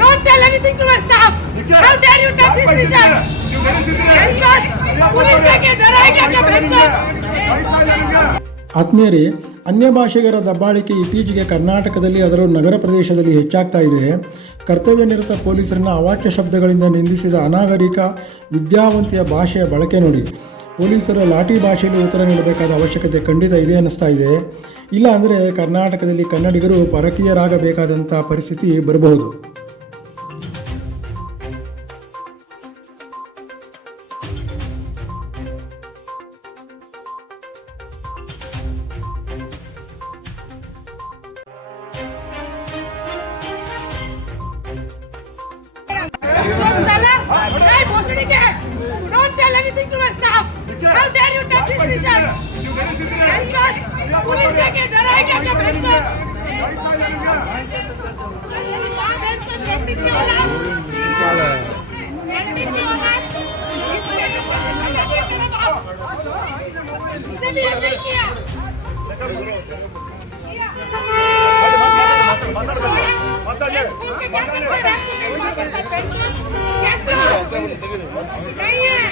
Don't tell anything to my staff. How dare you touch his t-shirt? Police डराएगा क्या बच्चा? ಆತ್ಮೀಯರೇ, ಅನ್ಯ ಭಾಷಿಗರ ದಬ್ಬಾಳಿಕೆ ಇತ್ತೀಚೆಗೆ ಕರ್ನಾಟಕದಲ್ಲಿ ಅದರಲ್ಲೂ ನಗರ ಪ್ರದೇಶದಲ್ಲಿ ಹೆಚ್ಚಾಗ್ತಾ ಇದೆ. ಕರ್ತವ್ಯ ನಿರತ ಪೊಲೀಸರನ್ನ ಅವಾಚ್ಯ ಶಬ್ದಗಳಿಂದ ನಿಂದಿಸಿದ ಅನಾಗರಿಕ ವಿದ್ಯಾವಂತಿಯ ಭಾಷೆಯ ಬಳಕೆ ನೋಡಿ. ಪೊಲೀಸರು ಲಾಠಿ ಭಾಷೆಯಲ್ಲಿ ಉತ್ತರ ನೀಡಬೇಕಾದ ಅವಶ್ಯಕತೆ ಖಂಡಿತ ಇದೆ ಅನ್ನಿಸ್ತಾ ಇದೆ. ಇಲ್ಲ ಅಂದರೆ ಕರ್ನಾಟಕದಲ್ಲಿ ಕನ್ನಡಿಗರು ಪರಕೀಯರಾಗಬೇಕಾದಂಥ ಪರಿಸ್ಥಿತಿ ಬರಬಹುದು. Don't tell anything to my staff. How dare you touch his t-shirt? Police डराएगा क्या बच्चा? उसने भी ऐसे ही किया. नहीं है.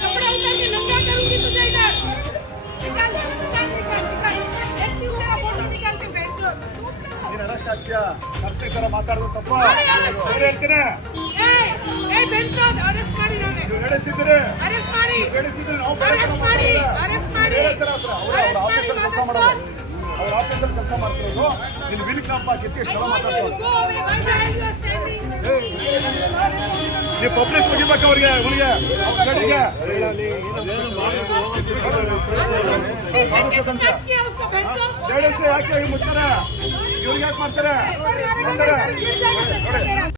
कपड़ा उतार के नंगा करूंगी तुझे इधर. निकाल तेरा फोटो निकाल के बैठ लो. ಮಾತಾಡೋದು ತಪ್ಪ ಹೇಳ್ತೀನಿ. ಬೆಂಚ್ ಅರೆಸ್ಟ್ ಮಾಡಿ ನಾನು ಅರೆಸ್ಟ್ ಮಾಡಿ ಅರೆಸ್ಟ್ ಮಾಡಿ ಅರೆಸ್ಟ್ ಮಾಡಿ ಅವ್ರ ಆಫೀಸಲ್ಲಿ ಕೆಲಸ ಮಾಡ್ತಿರೋದು ಇಲ್ಲಿ ವಿಲಿಕ್ ನಾಪ್ ಹಾಕಿತ್ತು ಇಷ್ಟೆಲ್ಲ ಮಾತಾಡ್ತಾರೆ. ನೀವು ಪಬ್ಲಿಕ್ ಮುಗಿಬೇಕು ಅವ್ರಿಗೆ ಅವನಿಗೆ ಯಾಕೆ ಮುಚ್ತಾರೆ, ಇವ್ರಿಗೆ ಯಾಕೆ ಮಾಡ್ತಾರೆ?